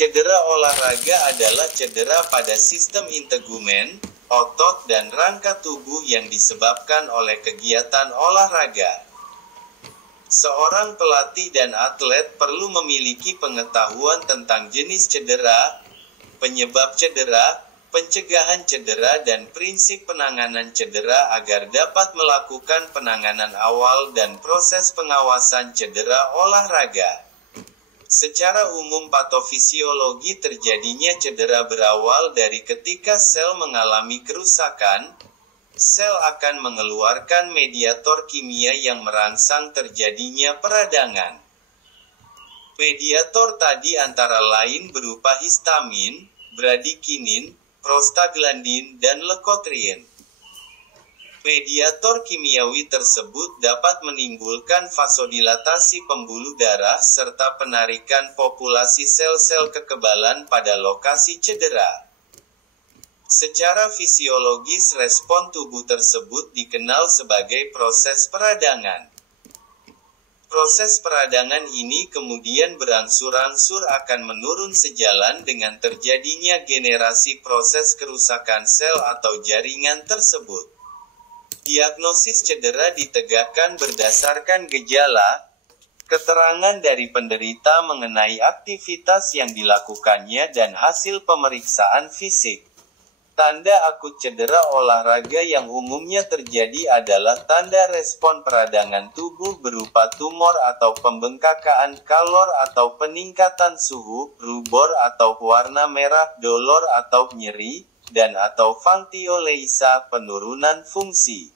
Cedera olahraga adalah cedera pada sistem integumen, otot dan rangka tubuh yang disebabkan oleh kegiatan olahraga. Seorang pelatih dan atlet perlu memiliki pengetahuan tentang jenis cedera, penyebab cedera, pencegahan cedera dan prinsip penanganan cedera agar dapat melakukan penanganan awal dan proses pengawasan cedera olahraga. Secara umum patofisiologi terjadinya cedera berawal dari ketika sel mengalami kerusakan. Sel akan mengeluarkan mediator kimia yang merangsang terjadinya peradangan. Mediator tadi antara lain berupa histamin, bradikinin, prostaglandin, dan leukotrien. Mediator kimiawi tersebut dapat menimbulkan vasodilatasi pembuluh darah serta penarikan populasi sel-sel kekebalan pada lokasi cedera. Secara fisiologis respon tubuh tersebut dikenal sebagai proses peradangan. Proses peradangan ini kemudian berangsur-angsur akan menurun sejalan dengan terjadinya generasi proses kerusakan sel atau jaringan tersebut. Diagnosis cedera ditegakkan berdasarkan gejala, keterangan dari penderita mengenai aktivitas yang dilakukannya dan hasil pemeriksaan fisik. Tanda akut cedera olahraga yang umumnya terjadi adalah tanda respon peradangan tubuh berupa tumor atau pembengkakan kalor atau peningkatan suhu, rubor atau warna merah, dolor atau nyeri, dan atau functioleisa penurunan fungsi.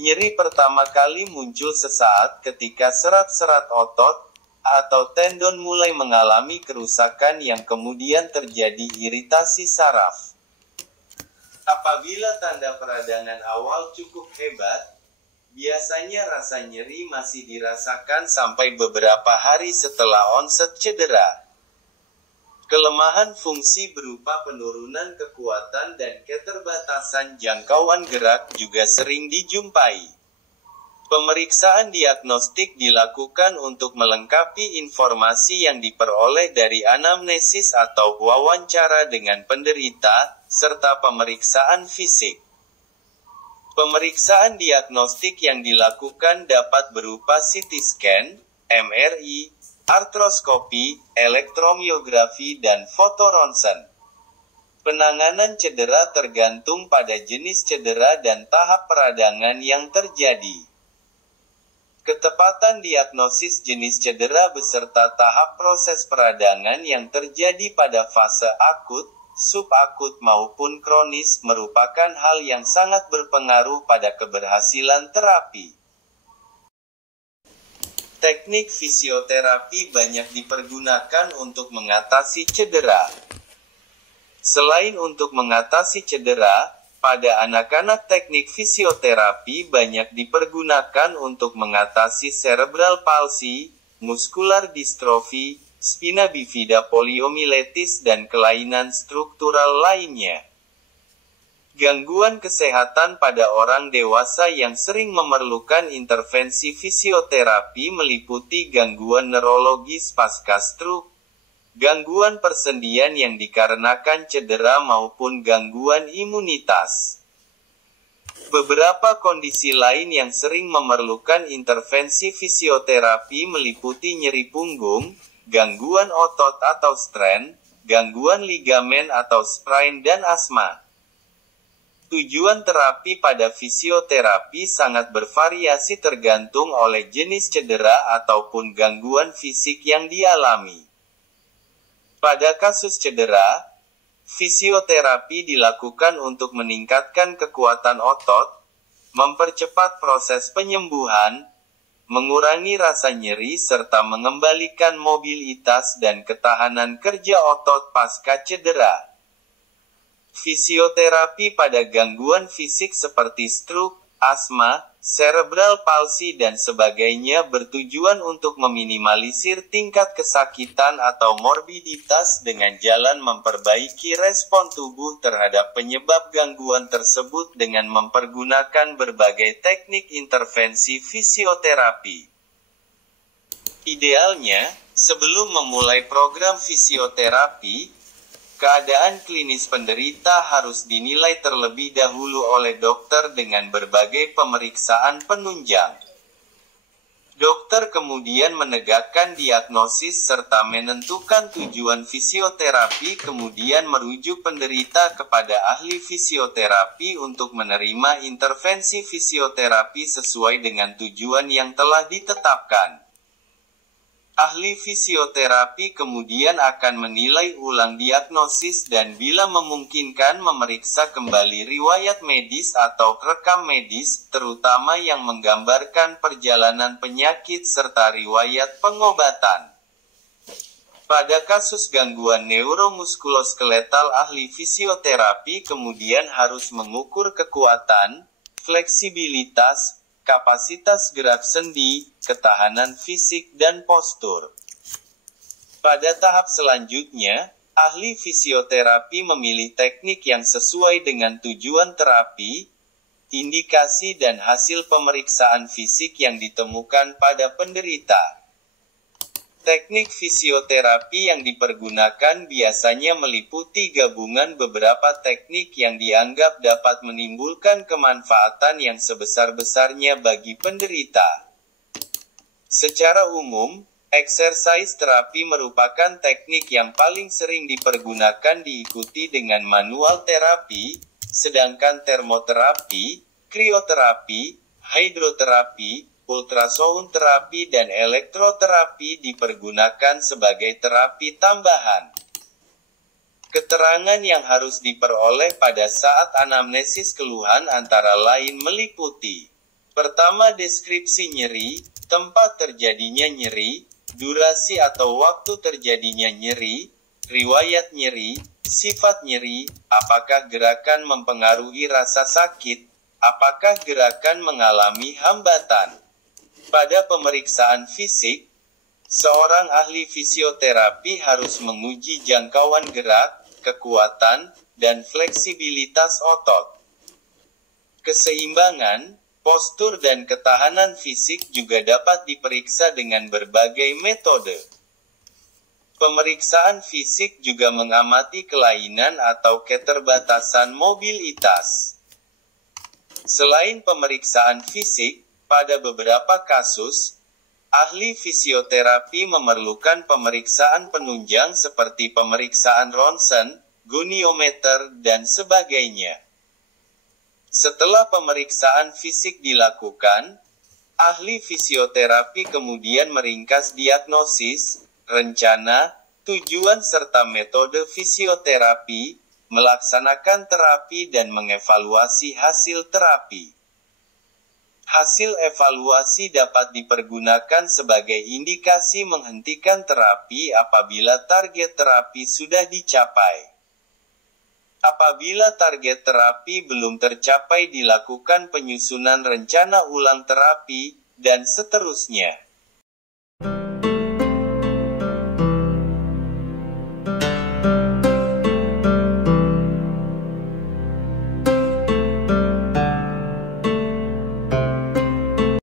Nyeri pertama kali muncul sesaat ketika serat-serat otot atau tendon mulai mengalami kerusakan yang kemudian terjadi iritasi saraf. Apabila tanda peradangan awal cukup hebat, biasanya rasa nyeri masih dirasakan sampai beberapa hari setelah onset cedera. Kelemahan fungsi berupa penurunan kekuatan dan keterbatasan jangkauan gerak juga sering dijumpai. Pemeriksaan diagnostik dilakukan untuk melengkapi informasi yang diperoleh dari anamnesis atau wawancara dengan penderita, serta pemeriksaan fisik. Pemeriksaan diagnostik yang dilakukan dapat berupa CT scan, MRI, artroskopi, elektromiografi, dan fotoronsen. Penanganan cedera tergantung pada jenis cedera dan tahap peradangan yang terjadi. Ketepatan diagnosis jenis cedera beserta tahap proses peradangan yang terjadi pada fase akut, subakut maupun kronis merupakan hal yang sangat berpengaruh pada keberhasilan terapi. Teknik fisioterapi banyak dipergunakan untuk mengatasi cedera. Selain untuk mengatasi cedera, pada anak-anak teknik fisioterapi banyak dipergunakan untuk mengatasi cerebral palsy, muscular dystrophy, spina bifida poliomyelitis dan kelainan struktural lainnya. Gangguan kesehatan pada orang dewasa yang sering memerlukan intervensi fisioterapi meliputi gangguan neurologis pasca stroke, gangguan persendian yang dikarenakan cedera maupun gangguan imunitas. Beberapa kondisi lain yang sering memerlukan intervensi fisioterapi meliputi nyeri punggung, gangguan otot atau strain, gangguan ligamen atau sprain dan asma. Tujuan terapi pada fisioterapi sangat bervariasi tergantung oleh jenis cedera ataupun gangguan fisik yang dialami. Pada kasus cedera, fisioterapi dilakukan untuk meningkatkan kekuatan otot, mempercepat proses penyembuhan, mengurangi rasa nyeri serta mengembalikan mobilitas dan ketahanan kerja otot pasca cedera. Fisioterapi pada gangguan fisik seperti stroke, asma, cerebral palsy dan sebagainya bertujuan untuk meminimalisir tingkat kesakitan atau morbiditas dengan jalan memperbaiki respon tubuh terhadap penyebab gangguan tersebut dengan mempergunakan berbagai teknik intervensi fisioterapi. Idealnya, Sebelum memulai program fisioterapi, keadaan klinis penderita harus dinilai terlebih dahulu oleh dokter dengan berbagai pemeriksaan penunjang. Dokter kemudian menegakkan diagnosis serta menentukan tujuan fisioterapi, kemudian merujuk penderita kepada ahli fisioterapi untuk menerima intervensi fisioterapi sesuai dengan tujuan yang telah ditetapkan. Ahli fisioterapi kemudian akan menilai ulang diagnosis dan bila memungkinkan memeriksa kembali riwayat medis atau rekam medis, terutama yang menggambarkan perjalanan penyakit serta riwayat pengobatan. Pada kasus gangguan neuromuskuloskeletal, ahli fisioterapi kemudian harus mengukur kekuatan, fleksibilitas, kapasitas gerak sendi, ketahanan fisik dan postur. Pada tahap selanjutnya, ahli fisioterapi memilih teknik yang sesuai dengan tujuan terapi, indikasi dan hasil pemeriksaan fisik yang ditemukan pada penderita. Teknik fisioterapi yang dipergunakan biasanya meliputi gabungan beberapa teknik yang dianggap dapat menimbulkan kemanfaatan yang sebesar-besarnya bagi penderita. Secara umum, exercise terapi merupakan teknik yang paling sering dipergunakan, diikuti dengan manual terapi, sedangkan termoterapi, krioterapi, hidroterapi, ultrasound terapi dan elektroterapi dipergunakan sebagai terapi tambahan. Keterangan yang harus diperoleh pada saat anamnesis keluhan antara lain meliputi: pertama, deskripsi nyeri, tempat terjadinya nyeri, durasi atau waktu terjadinya nyeri, riwayat nyeri, sifat nyeri, apakah gerakan mempengaruhi rasa sakit, apakah gerakan mengalami hambatan. Pada pemeriksaan fisik, seorang ahli fisioterapi harus menguji jangkauan gerak, kekuatan, dan fleksibilitas otot. Keseimbangan, postur dan ketahanan fisik juga dapat diperiksa dengan berbagai metode. Pemeriksaan fisik juga mengamati kelainan atau keterbatasan mobilitas. Selain pemeriksaan fisik, pada beberapa kasus, ahli fisioterapi memerlukan pemeriksaan penunjang seperti pemeriksaan ronsen, goniometer, dan sebagainya. Setelah pemeriksaan fisik dilakukan, ahli fisioterapi kemudian meringkas diagnosis, rencana, tujuan serta metode fisioterapi, melaksanakan terapi dan mengevaluasi hasil terapi. Hasil evaluasi dapat dipergunakan sebagai indikasi menghentikan terapi apabila target terapi sudah dicapai. Apabila target terapi belum tercapai, dilakukan penyusunan rencana ulang terapi, dan seterusnya.